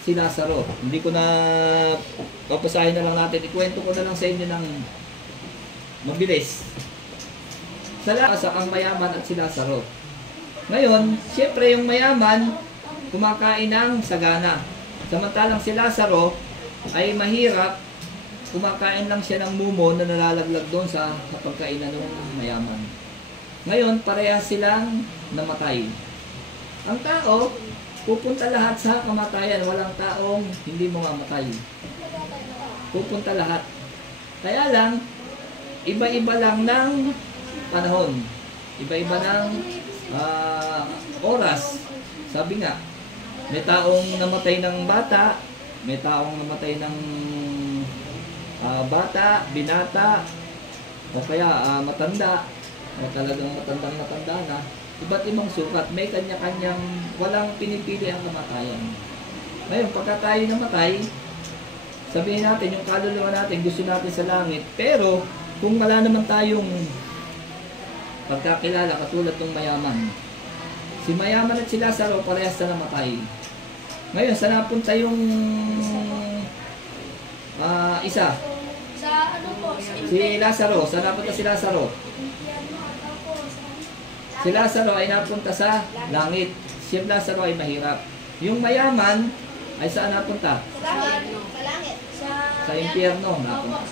si Lazaro. Hindi ko na papasahin na lang natin. Ikwento ko na lang sa inyo ng mabilis. Sa Lazaro, ang mayaman at si Lazaro. Ngayon, siyempre yung mayaman, kumakain ng sagana. Samantalang si Lazaro ay mahirap, kumakain lang siya ng mumo na nalalaglag doon sa pagkainan ng mayaman. Ngayon, parehas silang namatay. Ang tao, pupunta lahat sa kamatayan. Walang taong hindi mo mamatay. Pupunta lahat. Kaya lang, iba-iba lang ng panahon. Iba-iba ng oras. Sabi nga, may taong namatay ng bata, may taong namatay ng bata, binata, o kaya matanda, o talagang matandang-matanda na. Iba't ibang sukat, may kanya-kanyang, walang pinipili ang kamatayan. Ngayon, pagka tayo namatay, sabihin natin, yung kaluluwa natin, gusto natin sa langit, pero kung wala naman tayong pagkakilala, katulad ng mayaman, si mayaman at si Lazaro, parehas na namatay. Ngayon, saan napunta yung isa? Sa ano po? Si Lazaro. Saan napunta si Lazaro? Si Lazaro ay napunta sa langit. Si Lazaro ay mahirap. Yung mayaman ay saan napunta? Sa langit. Sa impyerno napunta.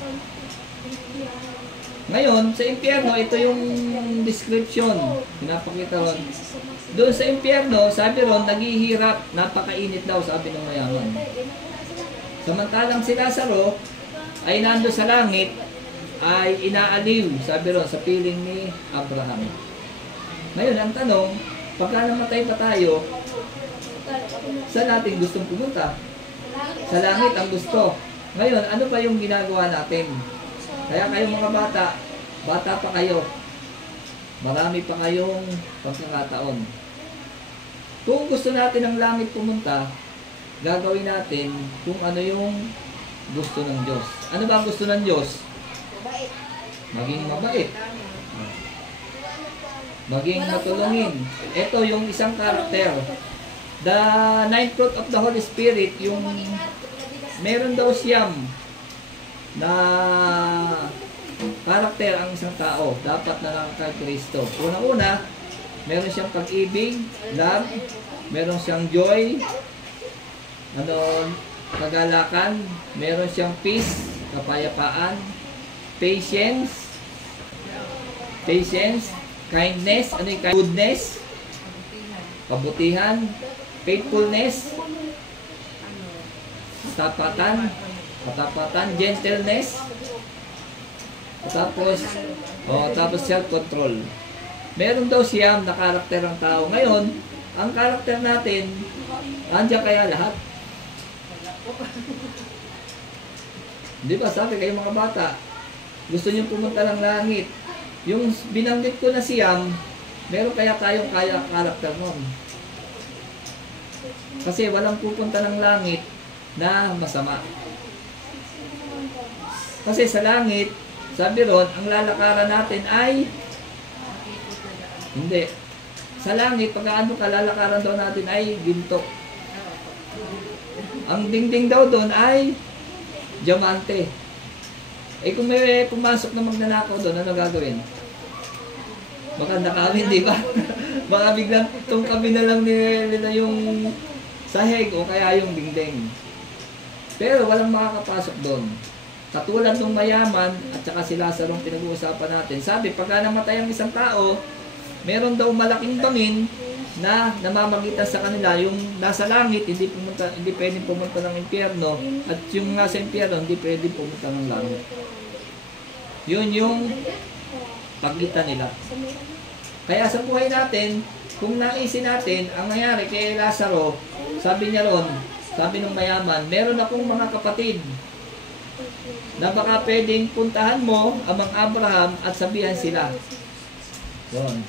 Ngayon, sa impyerno, ito yung description. Pinapakita ron. Doon sa impyerno, sabi ron, naghihirap, napakainit daw, sabi ng mayaman. Samantalang si Lazaro ay nando sa langit, ay inaaliw, sabi ron, sa piling ni Abraham. Ngayon, ang tanong, pagka namatay pa tayo, saan natin gustong pumunta? Sa langit ang gusto. Ngayon, ano ba yung ginagawa natin? Kaya kayong mga bata, bata pa kayo. Marami pa kayong pagkakataon. Kung gusto natin ng langit pumunta, gagawin natin kung ano yung gusto ng Diyos. Ano ba ang gusto ng Diyos? Mabait. Maging mabait. Maging matulungin. Ito yung isang karakter. The ninth fruit of the Holy Spirit, yung meron daw siyam na karakter ang isang tao. Dapat na lang kay Kristo. Unang-una, meron siyang pag-ibig, love, meron siyang joy, kagalakan, meron siyang peace, kapayapaan, patience, kindness, goodness, kabutihan, faithfulness, katapatan, gentleness, tapos self-control. Meron daw siyam na karakter ng tao. Ngayon, ang karakter natin, andiyan kaya lahat? Di ba, sabi kayo mga bata, gusto niyo pumunta ng langit. Yung binanggit ko na siyam, meron kaya tayong karakter nun. Kasi walang pupunta ng langit na masama. Kasi sa langit, sabi ron, ang lalakaran natin ay hindi. Sa langit, pag ano ka, lalakaran daw natin ay ginto. Ang dingding daw doon ay diamante. Eh kung may pumasok na magnanakaw doon, ano gagawin? Baka nakawin, di ba? Baka biglang itong kami na lang nila yung sahig o kaya yung dingding. Pero walang makakapasok doon. Katulad ng mayaman at saka si Lazaro ang pinag-uusapan natin. Sabi, pagka namatay ang isang tao, meron daw malaking bangin na namamagitan sa kanila. Yung nasa langit, hindi pwedeng pumunta ng impyerno. At yung nasa impyerno, hindi pwedeng pumunta ng langit. Yun yung pagitan nila. Kaya sa buhay natin, kung naisin natin, ang nangyari kay Lazaro, sabi niya ron, sabi ng mayaman, meron akong mga kapatid na baka pwedeng puntahan mo amang Abraham at sabihan sila. Yun.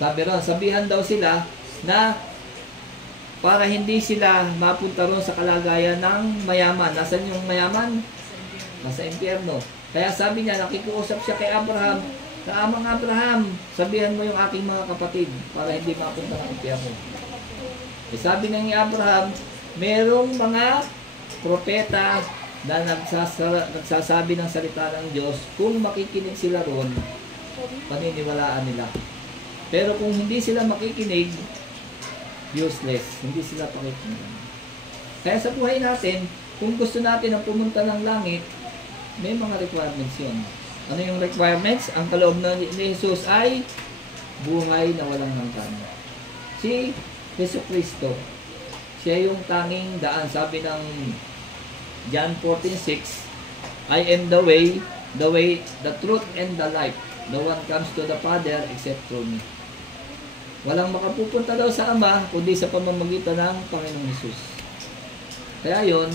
Sabi ron, sabihan daw sila na para hindi sila mapunta ron sa kalagayan ng mayaman. Nasaan yung mayaman? Nasa impyerno. Kaya sabi niya, nakikiusap siya kay Abraham, na amang Abraham, sabihan mo yung aking mga kapatid para hindi mapunta ng impyerno. Eh, sabi nga ni Abraham, merong mga propeta na nagsasabi ng salita ng Diyos. Kung makikinig sila ron, paniniwalaan nila. Pero kung hindi sila makikinig, useless. Hindi sila pakikinig. Kaya sa buhay natin, kung gusto natin ang pumunta ng langit, may mga requirements yun. Ano yung requirements? Ang kaloob ni Jesus ay buhay na walang hanggan. Si Jesucristo, siya yung tanging daan. Sabi ng John 14:6, I am the way, the truth, and the life. No one comes to the Father except through me. Walang makapupunta daw sa Ama, kundi sa pamamagitan ng Panginoong Jesus. Kaya yun,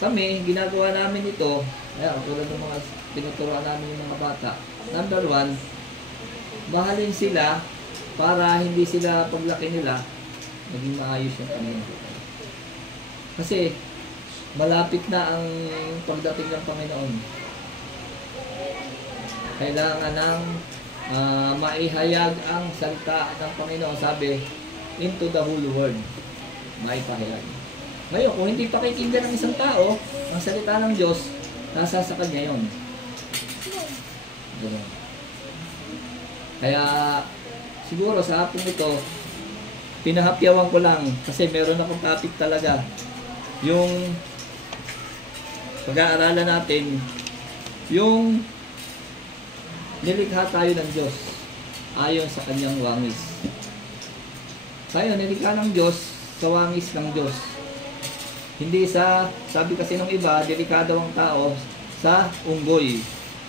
kami, ginagawa namin ito, kaya tulad ng mga tinuturoan namin yung mga bata. Number 1, mahalin sila para hindi sila paglaki nila, maging maayos yung kanilang buhay. Kasi, malapit na ang pagdating ng Panginoon. Kailangan ng maihayag ang salita ng Panginoon. Sabi, into the whole world, maipahayag. Ngayon, kung hindi pakikinggan ng isang tao, ang salita ng Diyos, nasa sa kanya yun. Kaya, siguro sa hapong ito, pinahapyawan ko lang, kasi meron akong topic talaga. Yung pag-aaralan natin, yung nilikha tayo ng Diyos ayon sa kanyang wangis. Tayo, nilikha ng Diyos sa wangis ng Diyos. Hindi sa, sabi kasi ng iba, delikado ang tao sa unggoy.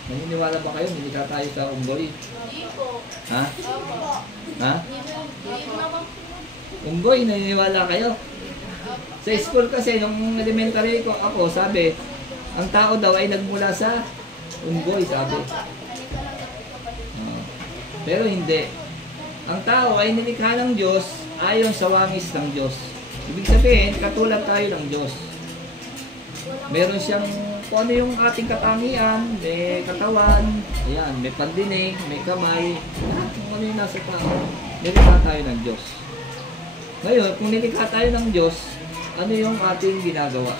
Naniniwala ba kayo? Nilikha tayo sa unggoy? Hindi po. Ha? Opo. Ha? Hindi naman po. Unggoy, naniniwala kayo? Sa school kasi, nung elementary ko ako, sabi, ang tao daw ay nagmula sa unggoy, sabi. Pero hindi. Ang tao ay nilikha ng Diyos ayon sa wangis ng Diyos. Ibig sabihin, katulad tayo ng Diyos. Meron siyang, kung ano yung ating katangian, may katawan, ayan, may pandinig, may kamay, kung ano yung nasa tao, nilikha tayo ng Diyos. Ngayon, kung nilikha tayo ng Diyos, ano yung ating ginagawa?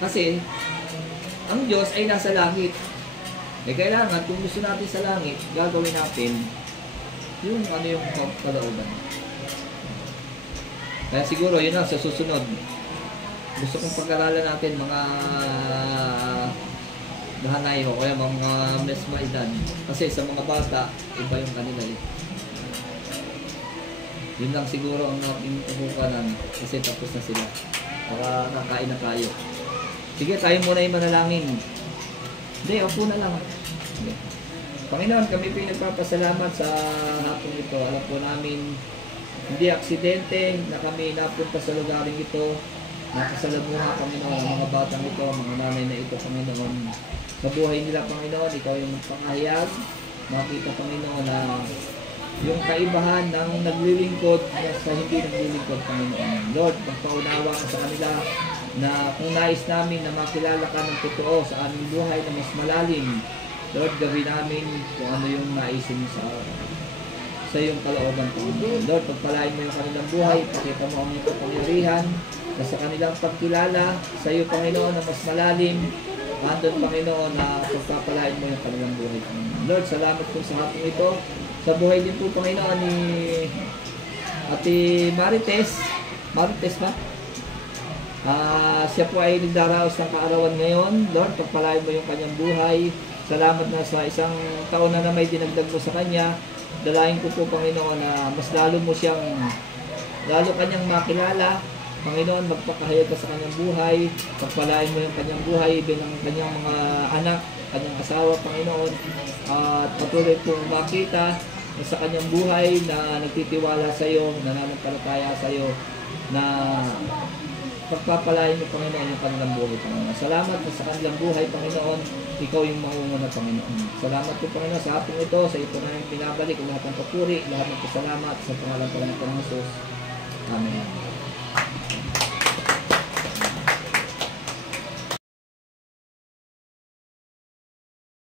Kasi, ang Diyos ay nasa langit. Eh kailangan, kung gusto natin sa langit, gagawin natin yung ano yung kalooban. Kaya siguro, yun lang, sa susunod. Gusto kong pag-aralan natin mga dahanay o kaya mga mesmaidad. Kasi sa mga bata, iba yung kanila eh. Yun lang siguro ang ating kabukanan kasi tapos na sila. Para nakain na tayo. Sige, tayo muna yung manalangin. Hindi, upo na lang. Okay. Panginoon, kami pinagpapasalamat sa hapon ito. Alam po namin, hindi aksidente na kami napunta sa lugaring ito. Nakasalamuha, Panginoon, ang mga batang ito, mga nanay na ito, Panginoon. Sa buhay nila, Panginoon, ikaw yung pangahayag. Makita, Panginoon, na yung kaibahan ng naglilingkod sa hindi naglilingkod, Panginoon. Lord, pagpaunawa ka sa kanila na kung nais namin na makilala ka ng totoo sa aming buhay na mas malalim, Lord, gawin namin kung ano yung naisin sa iyong kalooban, Panginoon. Lord, pagpalain mo yung kanilang buhay, pakita mo ang iyong kapangyarihan na sa kanilang pagkilala sa iyo, Panginoon, na mas malalim. Andun, Panginoon, na pagpapalain mo yung kanilang buhay, Panginoon. Lord, salamat po sa hapong ito. Sa buhay din po, Panginoon, ni Ate Marites. Marites ba? Siya po ay nagdaraos ng kaarawan ngayon. Lord, pagpalain mo yung kanyang buhay. Salamat na sa isang taon na may dinagdag mo sa kanya. Dalahin ko po, Panginoon, na mas lalo mo siyang, lalo kanyang makilala. Panginoon, magpakahayag ka sa kanyang buhay. Pagpalain mo yung kanyang buhay, bilang kanyang mga anak, kanyang asawa, Panginoon. At patuloy pong makita sa kanyang buhay na nagtitiwala sa iyo, nananampalataya sa iyo, na pagpapalain mo, Panginoon, yung kanilang buhay, Panginoon. Salamat na sa kanilang buhay, Panginoon. Ikaw yung maunguna, Panginoon. Salamat po, Panginoon, sa hapong ito. Sa ito na yung pinabalik, lahat ng papuri, lahat ng pasalamat sa pangalan ng Panginoon Jesus. Amen.